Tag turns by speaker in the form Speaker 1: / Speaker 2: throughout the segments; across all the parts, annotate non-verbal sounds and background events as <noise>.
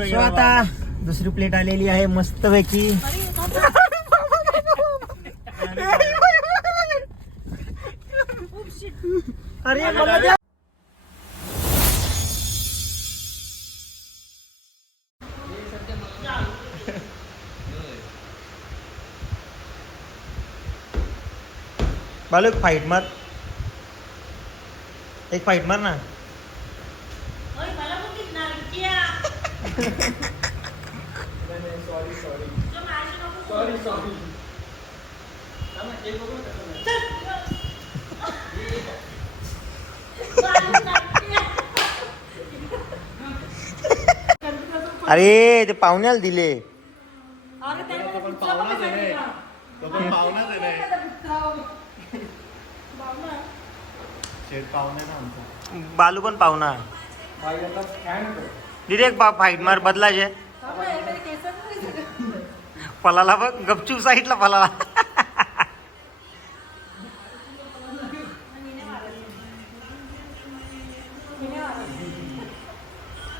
Speaker 1: आता दुसरी प्लेट आलेली आहे मस्त पैकी अरे मला. बालू एक फाईट मार. एक फाईट मार ना. अरे ते पाहुण्याला दिले. बालू पण पाहुणा डिरेक्ट बा फाईट मार बदलाचे पलाला बघ गपचूप साईडला पलाला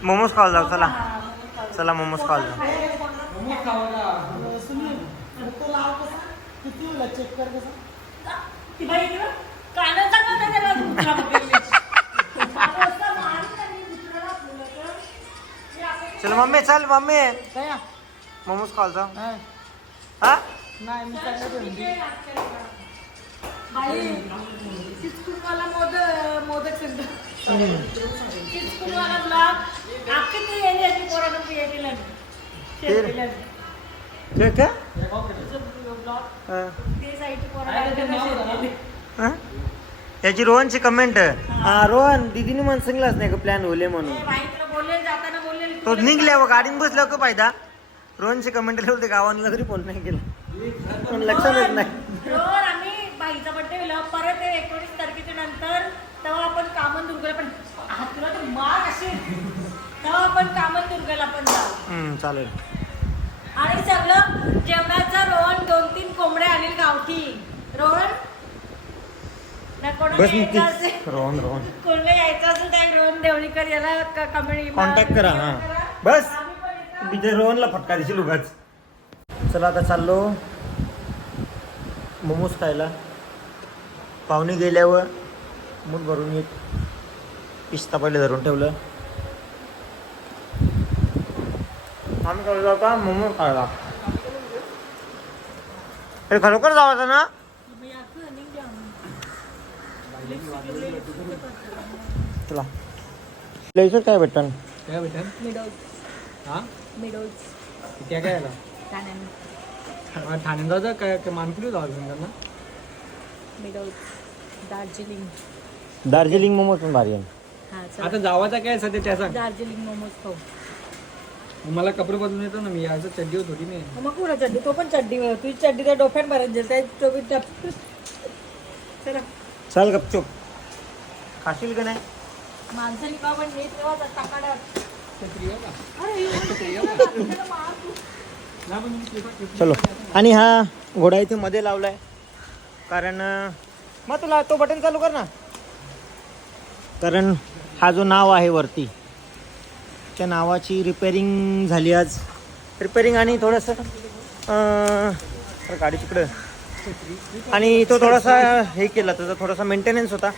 Speaker 1: मोमोज खायला जाऊ चला. चला मोमोज खायला जाऊ. <laughs> चल मम्मी चल मम्मी. मोमोज खायला जाऊ. हा. काय काय? हा. हा? याची रोहनची कमेंट हा रोहन दीदीने मन सांगलाच नाही का प्लॅन होले म्हणून. तो निघल्या गाडीत बसल्या का फायदा रोहनची कमेंट लिहिली गावांना तरी फोन नाही केला. पण लक्षात येत नाही.
Speaker 2: रोज आम्ही बाईचा बड्डे होईल परत एकोणीस तारखेच्या नंतर तेव्हा आपण कामन दुर्गला पण हा, तुला तर मार असेल. तेव्हा आपण कामन दुर्गला पण जाऊ.
Speaker 1: हम्म, चालेल.
Speaker 2: आणि सगळं जेवणाचं रोहन दोन तीन कोंबड्या आणील गावठी. रोहन
Speaker 1: बस
Speaker 2: असेल.
Speaker 1: रोहन रोहन.
Speaker 2: कोणाला यायचं असेल त्या रोहन देवणीकर याला कमेंट
Speaker 1: कॉन्टॅक्ट करा हा. बस. विजय रोहनला फटका दिशी उगाच. चला आता चाललो. मोमोज खायला. पाहुणे गेल्यावर मूठ भरून एक पिस्ता पहिले धरून ठेवलं. आम्ही जाऊ का? मोमोज खायला. अरे खरोखर जावायचं ना? चला. लयच काय भेटतं
Speaker 3: काय भेटेल
Speaker 2: मिडोज
Speaker 3: हा?
Speaker 2: मिडोज
Speaker 3: त्या काय आला? ठाणे जायचं काय काय मानकुली जावं त्यांना.
Speaker 2: मिडोज दार्जिलिंग
Speaker 1: दार्जिलिंग मोमोज पण भारी आहे.
Speaker 2: हा
Speaker 3: आता जावाचा काय सध्या त्याचा?
Speaker 2: दार्जिलिंग मोमोज खाऊ.
Speaker 3: मला कपडे बदलून येतो ना मी याचं चड्डी होत होती मी.
Speaker 2: मग कुणा चड्डी? तो पण चड्डी तुझी चड्डी तर डोक्यात भरत जाईल त्या तो बी टप चला.
Speaker 1: चल गपचूप. खाशील का नाही?
Speaker 2: माणसं लिहा पण नीट तेव्हा टाकाड्यात
Speaker 1: चलो. आणि हा घोडा इथे मध्ये लावलाय. कारण मग तुला तो बटन चालू कर ना. कारण हा जो नाव आहे वरती त्या नावाची रिपेरिंग झाली आज. रिपेरिंग आणि थोडंसं गाडी तिकडं. आणि तो थोडासा हे केला त्याचा थोडासा मेंटेनन्स होता.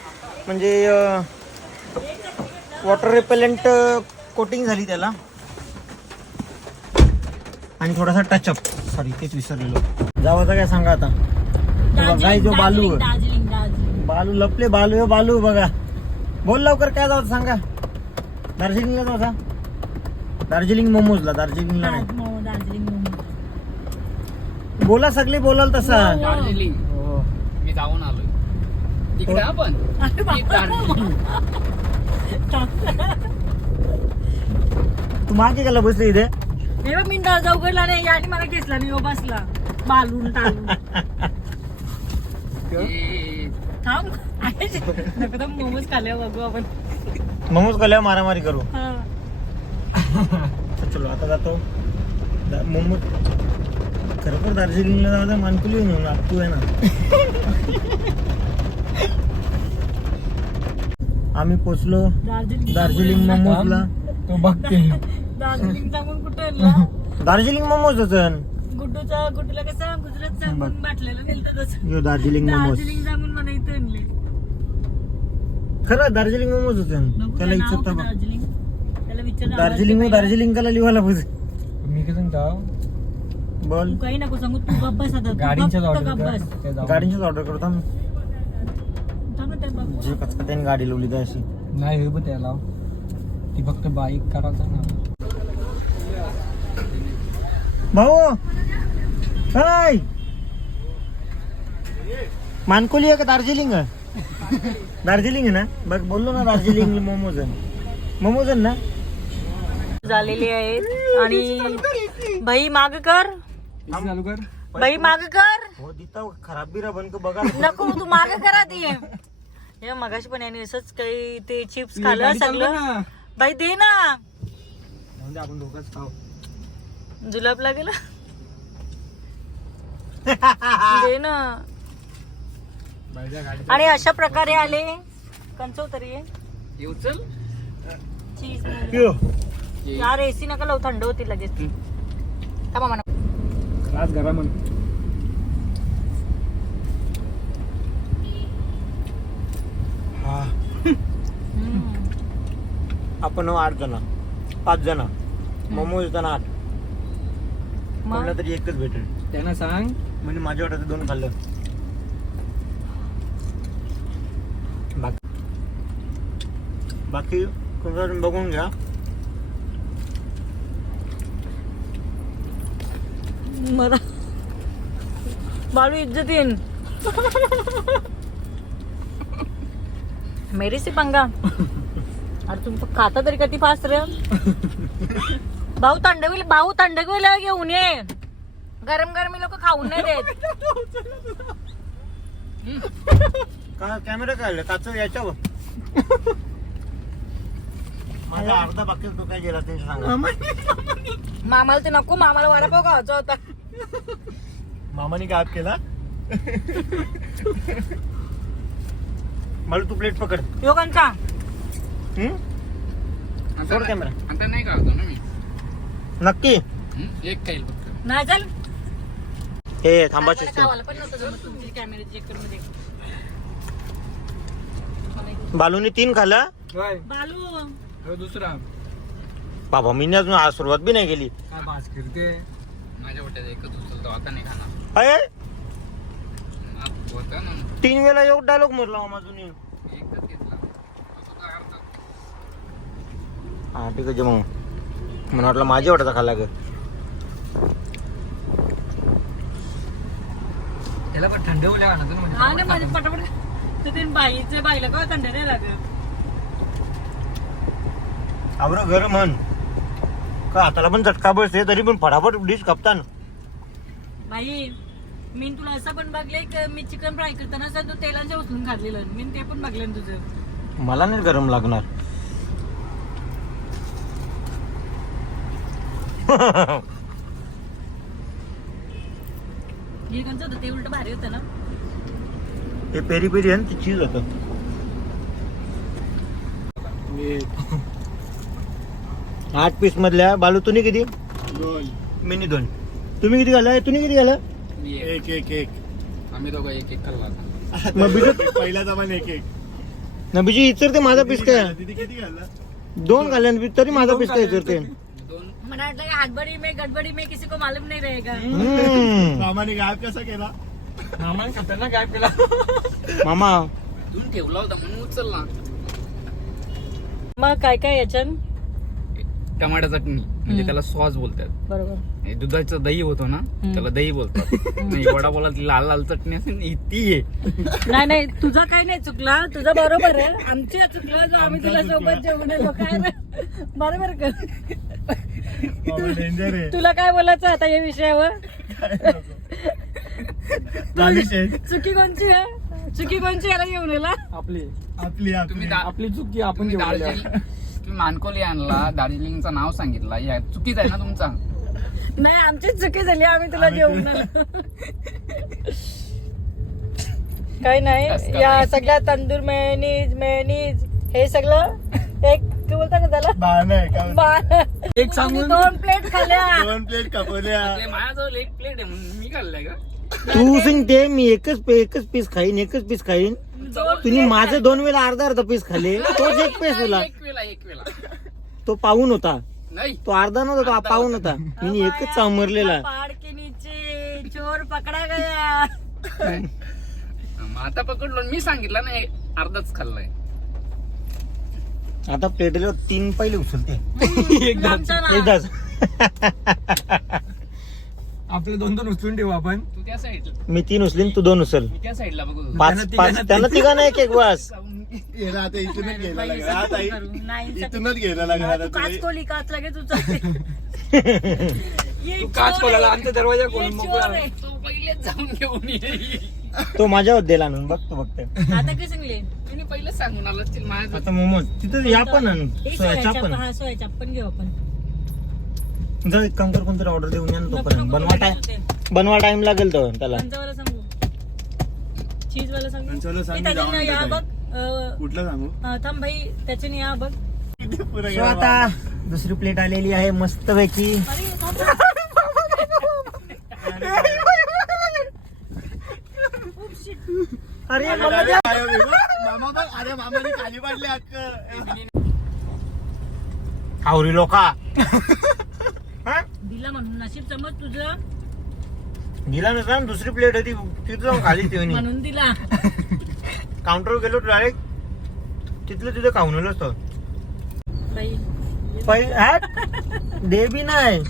Speaker 1: म्हणजे वॉटर रिपेलंट कोटिंग झाली त्याला. आणि थोडासा टचअप सॉरी तेच विसरलेलो. जावाचा काय सांगा आता. तो बघा, जो बालू. बालू लपले बालू हे बालू बघा. बोल लवकर काय जाऊ सांगा. दार्जिलिंगला जाऊ दार्जिलिंग मोमोजला दार्जिलिंगला नाही. बोला सगळे बोलाल तसा.
Speaker 3: दार्जिलिंग.
Speaker 1: हो.
Speaker 3: मी जाऊन आलोय. इकडे आपण?
Speaker 1: तू मागे गेला बसली इथे.
Speaker 2: हे बघ मी उघडला नाही आणि मला घेतला मी बसला. बालून टाळून. थांब. नको तर मोमोज खाल्ले बघू आपण.
Speaker 1: मोमोज खाल्ल्यावर मारामारी करू.
Speaker 2: हा.
Speaker 1: तर चलो आता जातो. दा- मोमोज खरोखर दार्जिलिंगला जाऊ तर मानकुली म्हणून नागपूर आहे ना. आम्ही पोचलो
Speaker 2: दार्जिलिंग
Speaker 1: दार्जिलिंग मोमोजला.
Speaker 3: तो बघते.
Speaker 2: दार्जिलिंग सांगून कुठं आणला <laughs>
Speaker 1: दार्जिलिंग मोमोज होतं.
Speaker 2: गुड्डूचा गुड्डूला कसं गुजरात सांगून बाटलेलं नेलं तसं.
Speaker 1: यो दार्जिलिंग मोमोज.
Speaker 2: दार्जिलिंग सांगून मला इथं आणले.
Speaker 1: खरं दार्जिलिंग मोमोज होतं. त्याला इच्छा
Speaker 2: दार्जिलिंग. त्याला विचार
Speaker 1: दार्जिलिंग दार्जिलिंग त्याला लिहायला पाहिजे.
Speaker 3: मी काय सांगतो
Speaker 1: बोल.
Speaker 2: तू काही नको सांगू तू आता. तू
Speaker 3: गाडींच्याच
Speaker 2: फक्त
Speaker 3: ऑर्डर
Speaker 2: गप्प बस.
Speaker 3: कर ते जाऊ.
Speaker 1: गाडींचीच ऑर्डर करतो आम्ही.
Speaker 2: थांब ना, ते बघू.
Speaker 1: जे त्याने गाडी लावली त्या अशी.
Speaker 3: नाही हे बघ त्याला. ती फक्त बाईक करायचं ना.
Speaker 1: भाऊ! हाय मानकोली आहे का दार्जिलिंग? आहे? दार्जिलिंग आहे ना? बघ बोललो ना दार्जिलिंग मोमोज आहे मोमोज आहे ना?
Speaker 2: झालेली आहेत आणि भाई माग कर.
Speaker 3: चालू कर.
Speaker 2: भाई माग कर.
Speaker 1: हो दिता खराब बिरा बन का बघा
Speaker 2: नको तू माग करा ती. हे मगाशी पण याने असंच काही ते चिप्स खाल्लं सगळं. भाई दे ना.
Speaker 3: म्हणजे आपण दोघंच खाऊ.
Speaker 2: जुलाबला गेला <laughs> दे ना. आणि अशा प्रकारे आले. कंचो तरी
Speaker 3: येऊ चल
Speaker 2: चीज
Speaker 1: यो.
Speaker 2: यार एसी नका लावू थंड होती लगेच. थांबा म्हणा
Speaker 3: आज घरा म्हण
Speaker 1: हा. आपण आठ जण. पाच जण. मोमोज जण आठ. कोणला तरी एकच भेटेल.
Speaker 3: त्यांना सांग.
Speaker 1: म्हणजे माझ्या वाट्याचं दोन खाल्लं. बाकी बाकी बघून घ्या.
Speaker 2: मला. बालू इज्जत येईन मेरी से पंगा. अरे तुम तो खाता तरी कधी फास्ट रे. भाऊ थंडवी भाऊ थंडवीला घेऊन ये. गरम गरम लोक खाऊन नाही देत.
Speaker 1: का कॅमेरा काढलं काच याच्यावर. माझा अर्धा बाकी तो काय गेला ते सांगा.
Speaker 2: मामाला ते नको मामाला वडापाव खायचा होता.
Speaker 1: मामाने काय केला. मला तू प्लेट पकड.
Speaker 2: यो कंचा
Speaker 1: हम्म? सोड कॅमेरा
Speaker 4: आता नाही काढतो ना मी?
Speaker 1: नक्की.
Speaker 4: हं? एक खाईल फक्त.
Speaker 2: नाही चल
Speaker 1: हे थांबा
Speaker 2: मला गावाला? पण नव्हतं जमत तुमची कॅमेरा चेक करून दे.
Speaker 1: बालूने तीन खाल्ला.
Speaker 3: काय
Speaker 2: बालू.
Speaker 3: दुसरा.
Speaker 1: बाबा मी अजून आज सुरुवात बी नाही केली.
Speaker 3: काय बास फिरते?
Speaker 4: माझ्या वाट्यात एकच उचलतो आता नाही खाणार.
Speaker 1: अय?
Speaker 4: आज होता ना.
Speaker 1: तीन वेळा एवढा डायलॉग म्हटला अजून
Speaker 4: एकच घेतला. तो तुझा अर्धा.
Speaker 1: हा ठीक आहे मग. मला वाटलं माझ्या वाटाचा खाल्ला ग.
Speaker 3: त्याला पण थंड होल्या आणायचं ना म्हणजे.
Speaker 2: हा ना माझे पटापट. तर ते बाईचे बाईला का थंड नाही लागत.
Speaker 1: आवरं घर म्हण. का? हाताला पण झटका बसते तरी पण फटाफट डिश कापता ना
Speaker 2: बाई मी तुला असं पण बघले की मी चिकन फ्राय करताना असं तू तेलाच्या उचलून खाल्लेलं मी ते पण बघले ना तुझं.
Speaker 1: मला नाही गरम लागणार.
Speaker 2: हे कंच होतं? ते उलट भारी होतं ना?
Speaker 1: हे पेरी पेरी आहे ना ते चीज होतं. आठ पीस मधल्या बालू तुम्ही किती?
Speaker 3: दोन.
Speaker 1: मिनी दोन. तुम्ही किती घाला? तुम्ही किती घाला?
Speaker 4: एक
Speaker 3: एक एक.
Speaker 4: आम्ही दोघं एक एक खाल्ला <laughs>
Speaker 3: पहिला जमान एक एक.
Speaker 1: ना बिजी इचर ते माझा पीस काय?
Speaker 3: किती घालला
Speaker 1: दोन घाल्या तरी माझा पीस काय इचरते
Speaker 4: दोन.
Speaker 2: मला वाटलं की हातबडी में गडबडी में किसी को मालूम नाही रहेगा.
Speaker 1: हम्म.
Speaker 3: मामाने गायब कसा केला? मामाने खतरनाक गायब केला.
Speaker 1: मामा.
Speaker 4: तून ठेवला होता म्हणून उचलला.
Speaker 2: मग काय काय याच्यात?
Speaker 4: टमाटा चटणी म्हणजे त्याला सॉस बोलतात.
Speaker 2: बरोबर.
Speaker 4: हे दुधाचं दही होतो ना त्याला दही बोलतात. नाही वडा बोलात लाल लाल चटणी असेल ना, ती आहे.
Speaker 2: नाही नाही तुझा काही नाही चुकला तुझा बरोबर आहे. आमची चुकला जो आम्ही तुला सोबत जेवण आलो काय नाही. बरोबर कर
Speaker 3: डेंजर आहे.
Speaker 2: तुला काय बोलायचं आता या विषयावर? चुकी कोणची आहे? चुकी कोणची याला घेऊन येला?
Speaker 3: आपली. आपली
Speaker 4: तुम्ही दा-
Speaker 3: आपली चुकी आपण
Speaker 4: तुम्ही दार्जिलिंग तुम्ही मानकोली आणला दार्जिलिंगचं नाव सांगितलं. या चुकीच आहे ना तुमचा?
Speaker 2: नाही आमचीच चुकी झाली आम्ही तुला जेवण काही नाही? या सगळ्या तंदूर मेयोनीज मेयोनीज हे सगळं एक काय बोलता का त्याला?
Speaker 5: बाण आहे का
Speaker 2: बाण.
Speaker 3: एक सांगून
Speaker 2: दोन प्लेट खाल्ल्या
Speaker 5: दोन प्लेट कपवल्या
Speaker 4: माझ्याजवळ एक प्लेट आहे म्हणून मी खाल्लंय का?
Speaker 1: तू सांगते मी एकच एकच पीस खाईन एकच पीस खाईन. तुम्ही माझे दोन वेळा अर्धा अर्धा पीस खाल्ले. <laughs> तोच एक पीस तुला
Speaker 4: एक वेळा एक वेळा.
Speaker 1: तो पाहून होता.
Speaker 4: नाही.
Speaker 1: तो अर्धा नव्हता तो पाहून होता. मी एकच चामरलेला.
Speaker 2: पहाड़ के नीचे चोर पकडा गया. <laughs>
Speaker 4: मग आता पकडलो मी सांगितलं ना अर्धाच खाल्लाय.
Speaker 1: आता प्लेटला तीन पहिले उचलते. <laughs>
Speaker 2: ना.
Speaker 1: एकदाच.
Speaker 3: आपले दोन दोन उचलून ठेवू आपण.
Speaker 4: तू त्या साईडला
Speaker 1: मी तीन उचलीन तू दोन उचल.
Speaker 4: मी त्या साईडला बघू.
Speaker 1: पाच
Speaker 3: त्यांना
Speaker 1: पाच
Speaker 3: तिघांना
Speaker 1: त्यांना तिघांना एक एक वास
Speaker 5: याला आता इथूनच घ्यायला
Speaker 2: बाई,
Speaker 5: लागणार हा, ताई
Speaker 2: करू. नाही,
Speaker 5: इथूनच घ्यायला लागणार
Speaker 2: तू
Speaker 5: आता
Speaker 2: काच. खोली काच लगेच उचलते <laughs> ये
Speaker 3: तू काच
Speaker 2: चोर
Speaker 3: खोलायला
Speaker 2: आहे.
Speaker 3: आमचा दरवाजा खोलून मोकळा.
Speaker 4: तो पहिलेच जाऊन घेऊन ये.
Speaker 1: तो माझ्यावर दिला आणून बघतो बघते
Speaker 2: आता काय सांगले?
Speaker 4: तुम्ही पहिलेच सांगून आला असतील माझ्या
Speaker 1: आता मोमोज. तिथं या पण आण. सोयाच्या
Speaker 2: सोयाच्या
Speaker 1: पण.
Speaker 2: हा सोयाच्या पण घेऊ आपण.
Speaker 1: जाऊ एक काम कर कोणतरी ऑर्डर देऊन या ना तोपर्यंत बनवा टाइम. बनवा टाइम लागेल तो त्याला
Speaker 2: सांगू चीज वाला सांगू
Speaker 5: सांग,
Speaker 2: हे त्याच्यानं या बघ अं,
Speaker 5: कुठलं सांगू
Speaker 2: थांब भाई त्याच्याने या बघ
Speaker 5: पुरं
Speaker 1: So
Speaker 5: गेलं
Speaker 1: आता दुसरी प्लेट आलेली आहे मस्त पैकी
Speaker 2: अरे थांब. खूप shit.
Speaker 1: अरे
Speaker 5: बाबा.
Speaker 1: मला द्या.
Speaker 5: काय हो, बिबा? मामा पण अरे मामाने खाली पाडले अक्क
Speaker 1: आवरी लोका <laughs>
Speaker 2: दिला म्हणून. नशीब समज तुझं.
Speaker 1: दिला नसता ना दुसरी प्लेट होती. तिथं जाऊन खाली ती
Speaker 2: म्हणून दिला.
Speaker 1: काउंटरवर गेलो डायरेक्ट तिथलं तिथं खाऊन असतो.
Speaker 2: बाई
Speaker 1: दे बी नाही.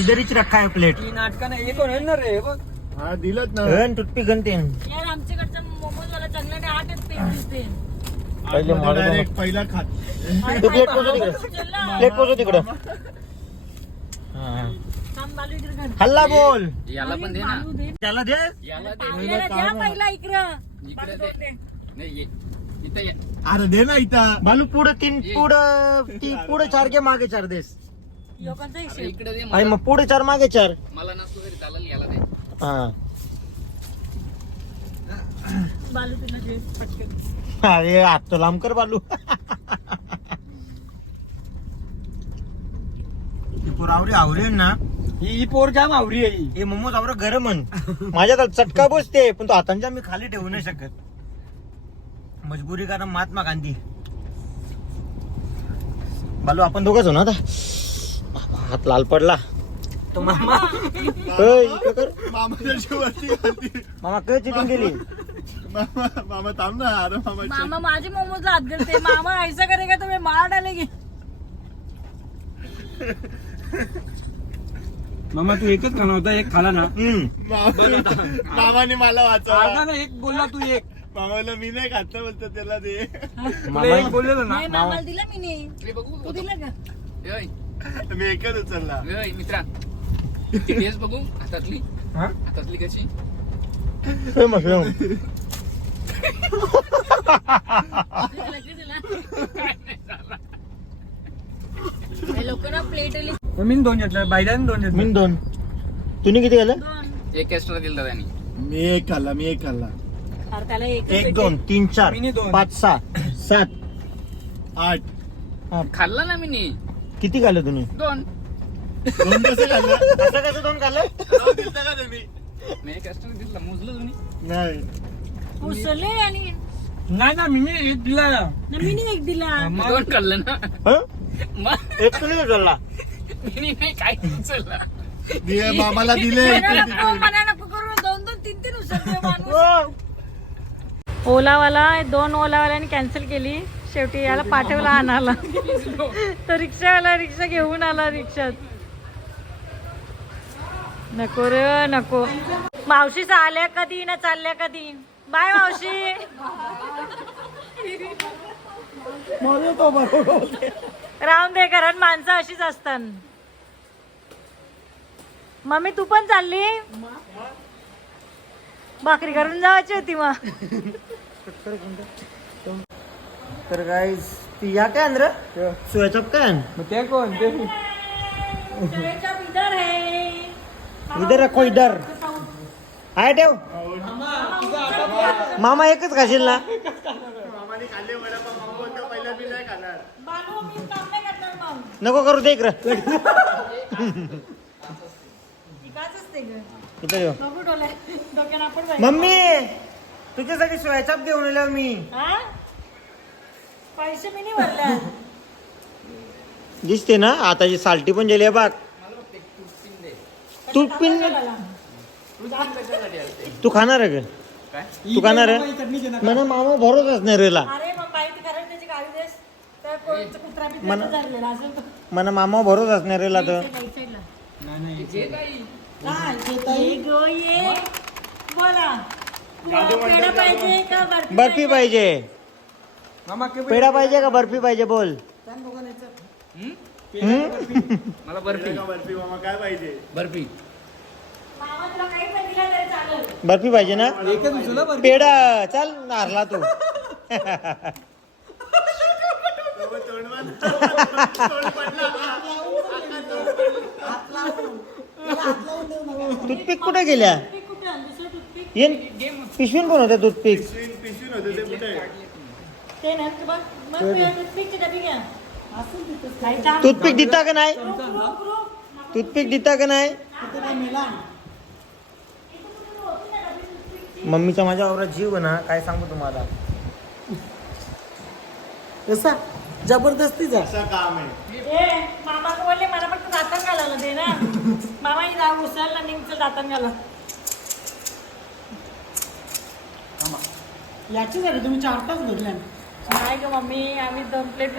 Speaker 1: इधरच रखा है प्लेट
Speaker 3: ही नाटका नाही आहे ना रे? बघ.
Speaker 5: हा दिलत ना.
Speaker 1: गन टुटपी गनते
Speaker 2: यार आमच्याकडचं मोमोज वाला चांगला नाही आठ पेन दिसते
Speaker 1: पहिले
Speaker 5: आतमध्ये
Speaker 1: model
Speaker 5: direct पहिला खात.
Speaker 1: ते प्लेट पोचव तिकडे
Speaker 2: चला.
Speaker 1: प्लेट पोचव तिकडं हा.
Speaker 2: थांब बालू इकडे घाल.
Speaker 1: हल्ला बोल.
Speaker 4: याला पण दे ना.
Speaker 1: त्याला दे.
Speaker 4: याला
Speaker 2: पहिला इकडं.
Speaker 4: इकडे
Speaker 2: बालू
Speaker 4: दे.
Speaker 2: दे.
Speaker 4: नाही ये. इथं ये.
Speaker 5: अरे दे ना इथं.
Speaker 1: बालू पुढे तीन पुढं ती पुढे चार घे मागे चार देस.
Speaker 2: लोकांचा
Speaker 4: अरे
Speaker 2: हिशेब.
Speaker 4: इकडे दे
Speaker 1: आणि
Speaker 4: मला.
Speaker 1: मग पुढे चार मागे चार.
Speaker 4: मला नसतो तरी चालेल याला दे.
Speaker 1: हा.
Speaker 2: बालू तुला दे. पटकन.
Speaker 1: अरे हात तो लांब कर बालू. <laughs> ती पोरावरी आवरेल ना.
Speaker 3: ही पोर जाम आवरी आहे ही.
Speaker 1: हे मोमोज आवरा गरम म्हण माझ्या तर चटका बसते पण तो हातांच्या मी खाली ठेवू नाही शकत. मजबुरी कारण महात्मा गांधी. बालू आपण दोघच हो ना आता. हात लाल पडला.
Speaker 3: तो मामा
Speaker 1: ओय, इकडं कर.
Speaker 5: मामाच्या जीवाची खाती.
Speaker 1: मामा काय चिटिंग गेली
Speaker 5: मामा मामा थांब ना अरे मामा
Speaker 2: मामा माझे मोमोज हात घालते मामा ऐसा करेगा तो मैं मार डालेंगे.
Speaker 3: मामा तू एकच खाना होता एक खाला ना.
Speaker 5: मामा- मामाने मला
Speaker 3: अर्धा
Speaker 5: वाचवा
Speaker 3: ना एक बोलला तू एक.
Speaker 5: मामाला मी नाही खात बोलतो त्याला दे.
Speaker 3: तुला एक बोललेलं ना.
Speaker 2: नाही मामाला दिला मी नाही
Speaker 4: हे बघू
Speaker 2: तू दिला का?
Speaker 4: ए.
Speaker 5: मी एकच उचलला.
Speaker 4: ए, मित्रा. ती टेस्ट बघू हातातली.
Speaker 1: हा?
Speaker 4: हातातली कशी?
Speaker 1: फेमस फेमस
Speaker 2: दिला की दिला. हे लोक ना प्लेट आली.
Speaker 3: मग मी दोन घेतलं बायदान दोन घेतलं.
Speaker 1: मी दोन. तुम्ही किती गेलं
Speaker 4: एक एक्स्ट्रा दिला त्यांनी.
Speaker 5: मी एक खाल्ला मी एक खाल्ला.
Speaker 2: अरे त्याला एक
Speaker 1: एक दोन तीन चार
Speaker 3: मिनी दोन.
Speaker 1: पाच सहा सात
Speaker 5: आठ.
Speaker 4: खाल्ला ना मी
Speaker 1: किती खाल्लं तुम्ही?
Speaker 4: दोन.
Speaker 5: दोन कसं खाल्लं?
Speaker 1: असं कसं दोन खाल्लं?
Speaker 5: जाऊ दिलता का तुम्ही?
Speaker 4: मी एक एक्स्ट्रा दिला मोजलं तुम्ही.
Speaker 5: नाही.
Speaker 2: आणि
Speaker 3: नाही ना मी एक दिला.
Speaker 2: ना मी नाही एक दिला.
Speaker 3: मग
Speaker 4: दोन खाल्लं ना.
Speaker 1: हं? एक तुम्ही चालला
Speaker 4: नाही. काय उचलला
Speaker 5: मामाला दिले.
Speaker 2: माणूस. ओलावाला दोन ओलावाल्याने कॅन्सल केली. शेवटी याला पाठवला आणायला. <laughs> तर रिक्षावाला रिक्षा घेऊन आला रिक्षात. नको रे नको. मावशी आल्या कधी? ना चालल्या कधी? बाय मावशी. राहून दे घरात माणसं अशीच असतात. मम्मी तू पण चालली? भाकरी करून जायची होती मग.
Speaker 1: तर काय ती या काय अंद्र सोयाचप काय?
Speaker 3: मग ते कोण? ते
Speaker 2: इधर है.
Speaker 1: इधर रखो इधर. आहे ठेव. मामा एकच खाशील ना
Speaker 5: मामाने खाल्ले वडापाव मामा बोलतो पहिला मी नाही खाणार
Speaker 2: बालू मी
Speaker 1: नको करू दे इकडं. <laughs> इथं येऊ. मम्मी तुझ्यासाठी सोयाचाप घेऊन आलो मी.
Speaker 2: हा? पैसे मी नाही भरले.
Speaker 1: दिसते ना आताची साल्टी पण गेली आहे बाग. तू पिन तू खाणार आहे का तू खाणार आहे? मामा भरोच असणार रेला
Speaker 2: अरे मग बाई ती कारण त्याची गाडी देस
Speaker 1: मन- मामा भरोच असणार रेला तर.
Speaker 2: right side ला. काय? ये गो ये. बोला. पेढा पाहिजे का बर्फी
Speaker 1: पाहिजे?
Speaker 3: मामा के
Speaker 1: पेढा पाहिजे का बर्फी पाहिजे? बोल.
Speaker 4: मला बर्फी.
Speaker 5: बर्फी मामा काय पाहिजे?
Speaker 4: बर्फी.
Speaker 2: मामा तुला काही पण दिलं तरी चालेल.
Speaker 1: बर्फी पाहिजे ना? पेढा चल नारला तू. <laughs> <laughs> टूथपिक कुठे गेल्या? येन पिशवीन कोण होत्या टूथपिक. टूथपिक दिता का नाही. टूथपिक दिता का नाही? मम्मीचा माझ्या आवरात जीव ना काय सांगू तुम्हाला?
Speaker 3: कसा? जबरदस्तीचा
Speaker 5: असं काम आहे
Speaker 2: ए मामा का बोलले मला फक्त दातन घालायला दे ना. <laughs> मामाही जाऊ उचलला निमचं दातन घाला.
Speaker 3: याची झाली तुम्ही चार तास भरल्या
Speaker 2: नाही ग मम्मी आम्ही दोन प्लेट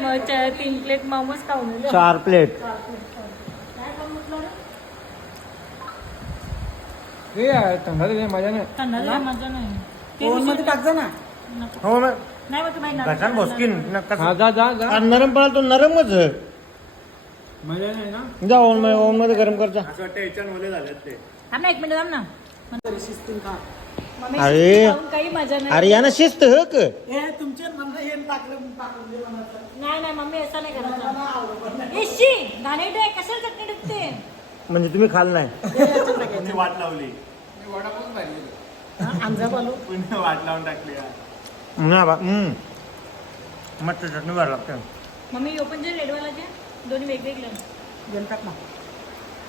Speaker 2: तीन प्लेट मोमोज खाऊन आलो.
Speaker 1: चार प्लेट.
Speaker 2: काय खाऊन म्हटलं रे?
Speaker 3: हे थंडा माझ्या नाही.
Speaker 2: थंड झालं, मजा नाही. ते
Speaker 3: टाकजा ना.
Speaker 2: नको.
Speaker 1: हो मग.
Speaker 2: नाही मग तुम्ही नरम
Speaker 1: घसान भोसकीन
Speaker 3: हा
Speaker 1: कसा
Speaker 3: जा जा जा.
Speaker 1: नरम पडा तो नरमच आहे.
Speaker 3: मजा नाही ना?
Speaker 1: जा ओव्हनमध्ये ओव्हनमध्ये गरम करजा
Speaker 5: असं वाटतं झालेत ते.
Speaker 2: थांब ना एक मिनिट थांब ना.
Speaker 3: तरी शिस्तीन खा.
Speaker 2: मम्मी
Speaker 1: अरे.
Speaker 2: काही मजा नाही
Speaker 1: अरे या ना शिस्त हक.
Speaker 3: हे तुमचे नंतर हे टाकलं टाकून दे मला
Speaker 2: नाही नाही मम्मी असं नाही करायचं. इशी घाणेरडं आहे कशाला चटणी टाकते
Speaker 1: म्हणजे तुम्ही खाल नाही.
Speaker 5: कोणी वाट लावली.
Speaker 3: आमचा बालू.
Speaker 5: कोणी वाट लावून टाकली यार.
Speaker 1: ना बा हम्म. मस्त चटणी लागते.
Speaker 2: मम्मी ओपन जे रेडवाला जे दोन्ही वेगवेगळे.
Speaker 3: गेल टाक ना.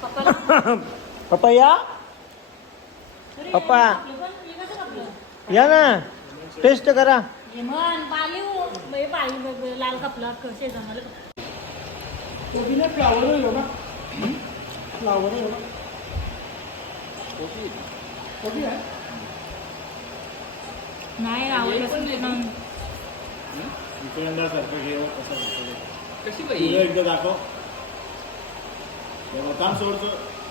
Speaker 2: पप्पाला. <laughs>
Speaker 1: पप्पा या.
Speaker 2: अरे,
Speaker 1: पप्पा.
Speaker 2: आपलं पण, हे कसं कापलं?
Speaker 1: या ना. टेस्ट करा.
Speaker 2: हे म्हण पालीव हे पाली बघ, लाल कापला कसे जमाले
Speaker 3: कोबीला फ्लावर येऊ ना फ्लावर येऊ ना कोबी आहे?
Speaker 2: नाही आवडलं
Speaker 5: इकडे सारखं घे कसं होतं.
Speaker 4: कशी
Speaker 5: तुला
Speaker 4: बाई
Speaker 5: एकदा दाखव. बघ, काम सोडतो.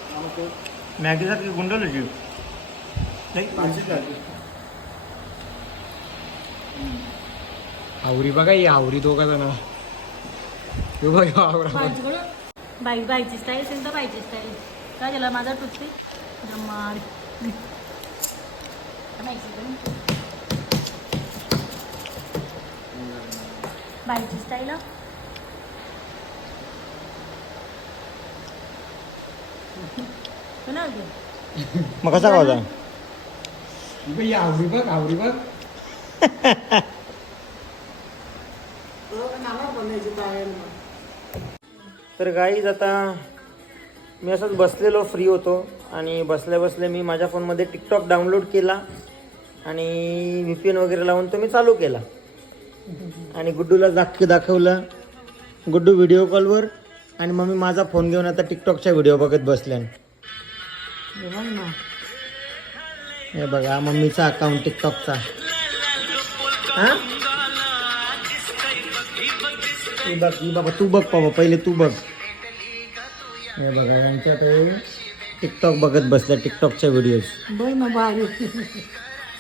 Speaker 5: काम सोड.
Speaker 1: मॅगी सारखी जीव.
Speaker 3: आवरी बघा ही आवरी दोघा जण बघा आवरा
Speaker 2: बाईकडं बाई बाईची स्टाईल असेल तर बाईची स्टाईल काय झालं माझा बाईची स्टाईल कोणा
Speaker 1: मग कसा खावता
Speaker 3: ही आवरी बघ आवरी बघ.
Speaker 1: तर गाईज आता मी असंच बसलेलो फ्री होतो. आणि बसल्या बसल्या मी माझ्या फोनमध्ये टिकटॉक डाउनलोड केला. आणि व्ही पी एन वगैरे लावून तो मी चालू केला. आणि गुड्डूला दाख दाखवलं. गुड्डू व्हिडिओ कॉलवर आणि मग मी माझा फोन घेऊन आता टिकटॉकच्या व्हिडिओ बघत बसल्यान. हे बघा मम्मीचा अकाउंट टिकटॉकचा हा? तू बघ बाबा तू बघ बाबा पहिले तू बघ. हे बघा यांच्याकडे टिकटॉक बघत बसल्या टिकटॉकच्या व्हिडिओज
Speaker 3: बघ ना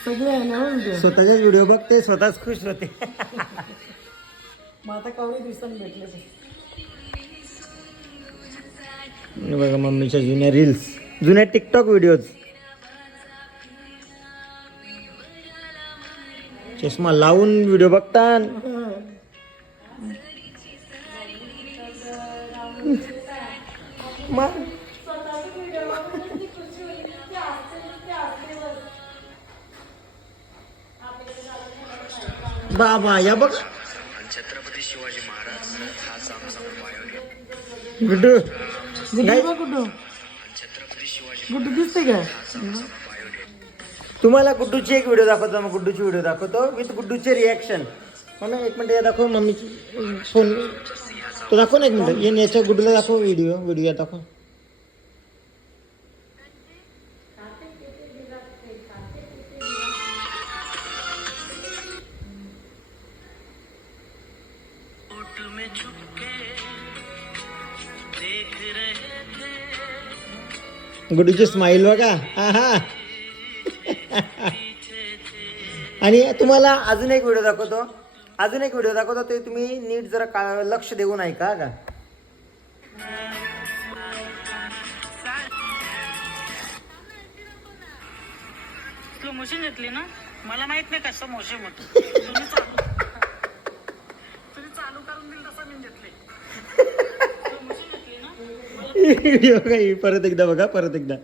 Speaker 3: सगळे हो.
Speaker 1: स्वतःचेच व्हिडिओ बघते स्वतःच खुश होते. <laughs>
Speaker 3: मग आता कवडे दिवसांनी.
Speaker 1: हे बघा मम्मीच्या जुन्या रील्स जुन्या टिकटॉक व्हिडिओज चष्मा लावून व्हिडिओ बघतात मग? बाबा या बघ. गुड्डू।
Speaker 2: गुड्डू गुड्डू। गुड्डू दिसते का
Speaker 1: तुम्हाला गुड्डूची एक व्हिडिओ दाखवतो मग गुड्डूची व्हिडिओ दाखवतो. विथ गुड्डूचे रिॲक्शन मला एक मिनिट हे दाखव मम्मीची फ़ोन तो दाखव ना एक मिनिट. ये याच्या गुड्डूला दाखव व्हिडिओ व्हिडिओ दाखव. गुड्डूची स्माईल बघा. आहा. आणि तुम्हाला अजून एक व्हिडिओ दाखवतो. अजून एक व्हिडिओ दाखवतो ते तुम्ही नीट जरा का लक्ष देऊन ऐका का?
Speaker 2: तू मोशन घेतली ना? मला माहीत नाही कसं मोशन होतं. <laughs>
Speaker 1: व्हिडिओ काही परत एकदा बघा परत एकदा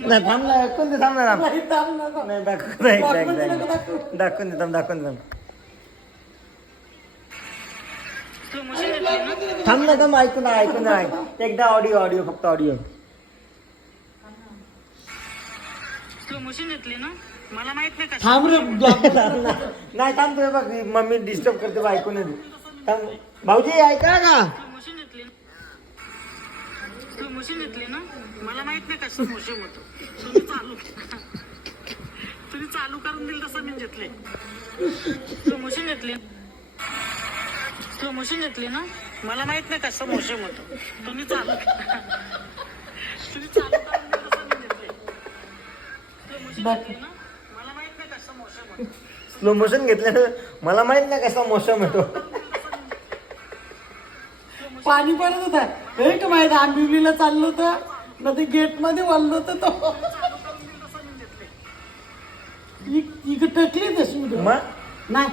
Speaker 1: नाही थांब ना दाखवून दे थांब नाही दाखवून दे एकदा एकदा एकदा. दाखवून दे थांब दाखवून
Speaker 2: ना
Speaker 1: थांब ऐकून ऐकून एकदा ऑडिओ ऑडिओ फक्त ऑडिओ
Speaker 2: तू मोशन घेतली ना मला माहित नाही
Speaker 1: थांब रे नाही थांब तुम्ही बघ मम्मी डिस्टर्ब करते ऐकून थांब भाऊजी ऐका का
Speaker 2: मोशन घेतली ना? मला माहीत नाही कसं मोशन होतं. तुम्ही चालू तुम्ही चालू करून दिल तसं मी घेतले तू मोशन घेतली. तू मोशन घेतली ना? मला माहीत नाही कसं मोशन होतं. तुम्ही चालू तुम्ही चालू करून दिल तसं मी घेतले तू मोशन घेतली ना? मला माहीत नाही कसं मोशन होतं.
Speaker 1: स्लो मोशन घेतल्यानं मला माहीत नाही कसा मोशन येतो
Speaker 6: पाणी पडत होता. हे का माहिती आंबिवलीला चाललो होतं. ना ते गेटमध्ये वळलो होतं तो. इकडे टकली तशी
Speaker 1: मग?
Speaker 6: नाही.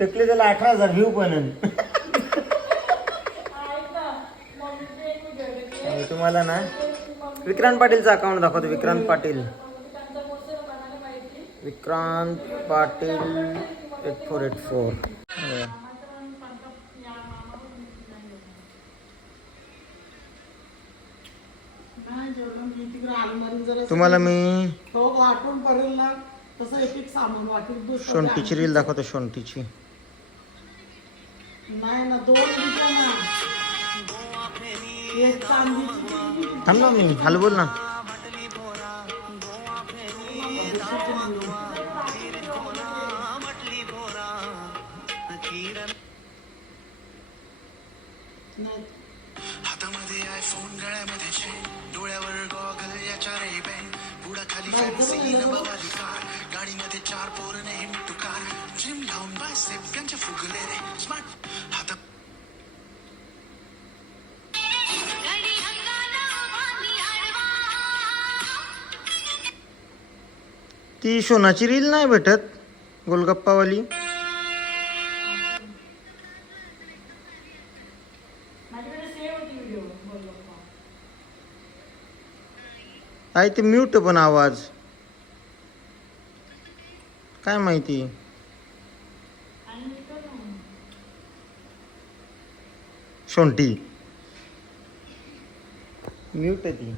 Speaker 1: टकले त्याला अठरा हजार व्ह्यू पण तुम्हाला ना विक्रांत पाटीलचा अकाउंट दाखवतो Vikrant Patil. Vikrant Patil eight four eight four
Speaker 6: नाही जेवढं मी तिकडे अलमारी जरा
Speaker 1: तुम्हाला मी
Speaker 6: तो वाटून पडेल ना तसं एक एक सामान वाटेल दुसरं
Speaker 1: शोंठीची रील दाखवतो शोंठीची
Speaker 6: नाही ना दोन दिवस ना. एक चांदीची
Speaker 1: थांब ना मी हॅलो बोल ना.
Speaker 7: हातामध्ये आयफोन गळ्यामध्ये चेन गाडीमध्ये चार पोर नेहमी टुकार जिम लावून बायसेप त्यांच्या फुगले रे. स्मार्ट हाता
Speaker 1: ती सोनाची रील नाही भेटत गोलगप्पावाली. आहे ते म्यूट पण आवाज. काय माहिती? शोंटी. म्यूट आहे ती.